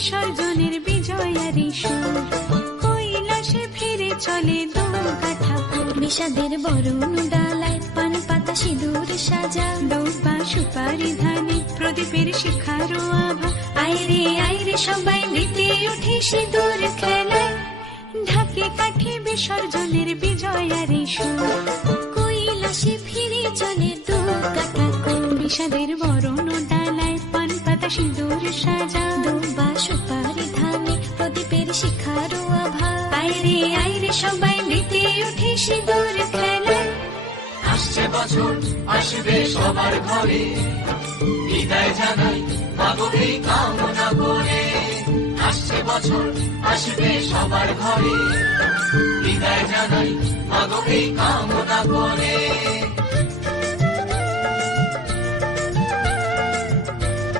বিসর্জনের বিজয়ারি সুর, কৈলাসে ফিরে চলে দুর্গা ঠাকুর। বিষাদের বরণ ডালায় পান পাতা সিঁদুর সাজা, দৌপা সুপারি ধানে প্রদীপের শিখারো আভা। আইরে সবাই মেতে উঠে সিঁদুর খেলায়, ঢাকে কাঠে বিসর্জনের বিজয়ারি সুর, কৈলাসে ফিরে চলে দুর্গা ঠাকুর। বিষাদের বরণ ডালায় পান পাতা সিঁদুর সাজা, দুর্বা সুপারি ধানে প্রদীপের শিখারো আভা। আইরে সবাই মেতে উঠে সিঁদুর খেলায়। আসছে বছর আসবে সবার ঘরে, বিদায় জানাই মাগো এই কামনা করে। আসছে বছর আসবে সবার ঘরে, বিদায় জানাই মাগো এই কামনা করে।